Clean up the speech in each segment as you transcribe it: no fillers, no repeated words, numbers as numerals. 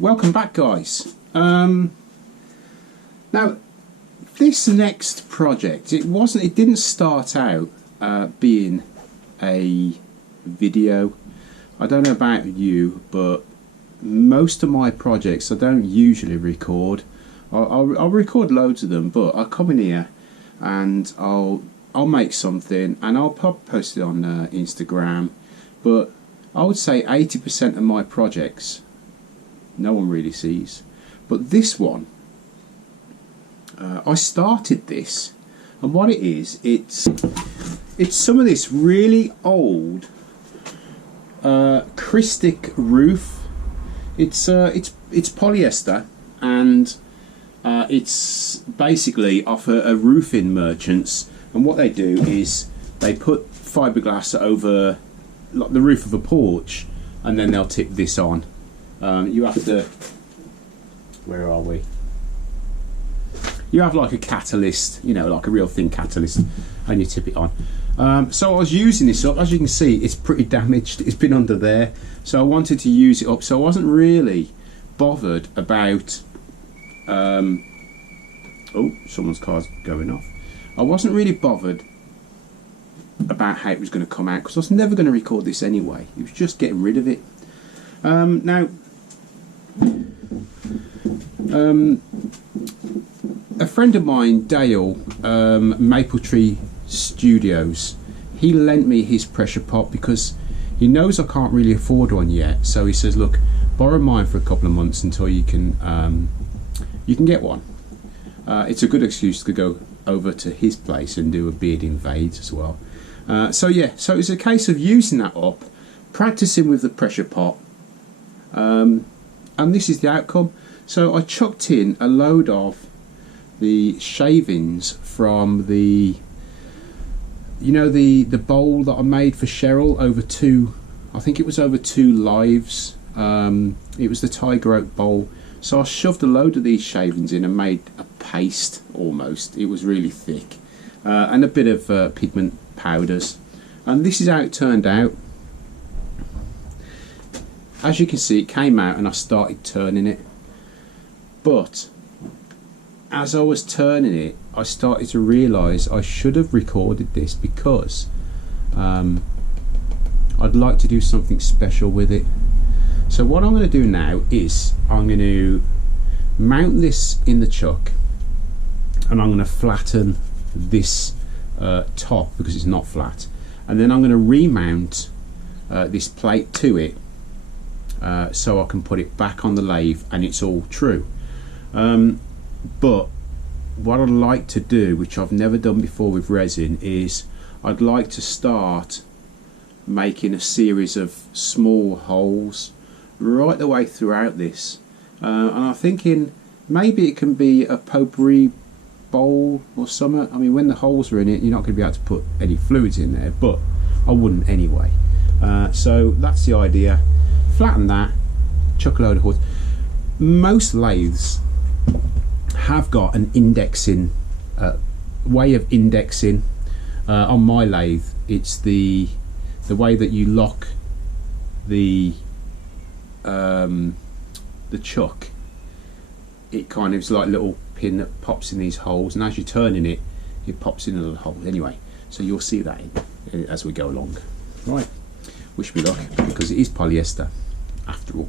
Welcome back, guys. Now this next project, it didn't start out being a video. I don't know about you, but most of my projects I don't usually record. I'll record loads of them, but I'll come in here and I'll make something and I'll post it on Instagram. But I would say 80% of my projects no one really sees. But this one, I started this, and what it is, it's some of this really old Crystic roof. It's polyester, and it's basically off a roofing merchants, and what they do is they put fiberglass over like the roof of a porch, and then they'll tip this on. You have to, where are we? You have like a catalyst, you know, like a real thin catalyst, and you tip it on. So I was using this up. As you can see, it's pretty damaged. It's been under there, so I wanted to use it up. So I wasn't really bothered about oh, someone's car's going off. I wasn't really bothered about how it was going to come out, because I was never going to record this anyway. It was just getting rid of it. Now a friend of mine, Dale, Maple Tree Studios, he lent me his pressure pot because he knows I can't really afford one yet. So he says, look, borrow mine for a couple of months until you can get one. It's a good excuse to go over to his place and do a beard invades as well. So yeah, so it's a case of using that up, practicing with the pressure pot, and this is the outcome. So I chucked in a load of the shavings from the, you know, the bowl that I made for Cheryl over two, I think it was over 2 lives. It was the tiger oak bowl. So I shoved a load of these shavings in and made a paste almost. It was really thick, and a bit of pigment powders, and this is how it turned out. As you can see, it came out and I started turning it, but as I was turning it, I started to realise I should have recorded this, because I'd like to do something special with it. So what I'm going to do now is I'm going to mount this in the chuck, and I'm going to flatten this top because it's not flat, and then I'm going to remount this plate to it, so I can put it back on the lathe and it's all true. But what I'd like to do, which I've never done before with resin, is I'd like to start making a series of small holes right the way throughout this, and I'm thinking maybe it can be a potpourri bowl or something. I mean, when the holes are in it, you're not going to be able to put any fluids in there, but I wouldn't anyway. So that's the idea. Flatten that, chuck a load of holes. Most lathes have got an indexing way of indexing. On my lathe, it's the way that you lock the chuck. It kind of is like a little pin that pops in these holes, and as you're turning it, it pops in a little hole. Anyway, so you'll see that as we go along. Right, wish me luck, because it is polyester after all.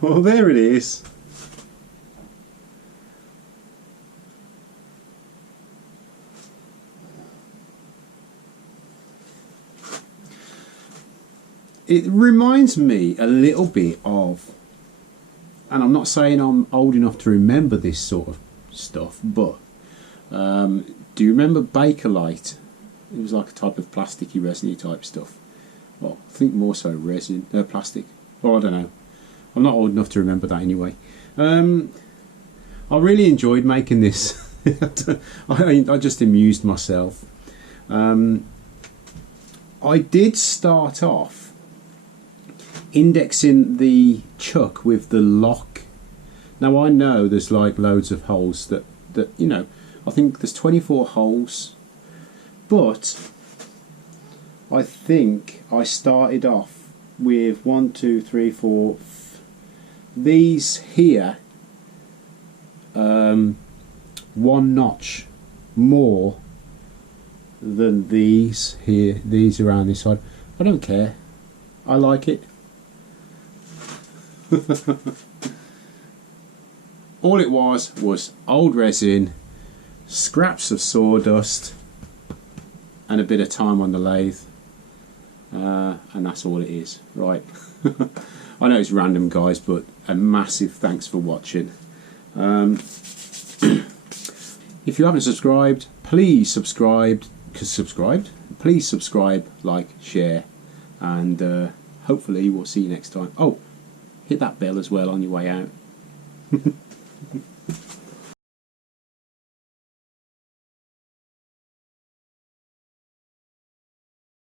Well, there it is. It reminds me a little bit of, and I'm not saying I'm old enough to remember this sort of stuff, but do you remember Bakelite? It was like a type of plasticky, resiny type stuff. Well, I think more so resin, plastic. Well, I don't know. I'm not old enough to remember that anyway. I really enjoyed making this. I just amused myself. I did start off indexing the chuck with the lock. Now I know there's like loads of holes that you know, I think there's 24 holes, but I think I started off with 1, 2, 3, 4 these here, one notch more than these here, these around this side. I don't care, I like it. All it was old resin, scraps of sawdust, and a bit of time on the lathe, and that's all it is, right? I know it's random, guys, but a massive thanks for watching. If you haven't subscribed, please subscribe. Please subscribe, like, share, and hopefully we'll see you next time. Oh, hit that bell as well on your way out.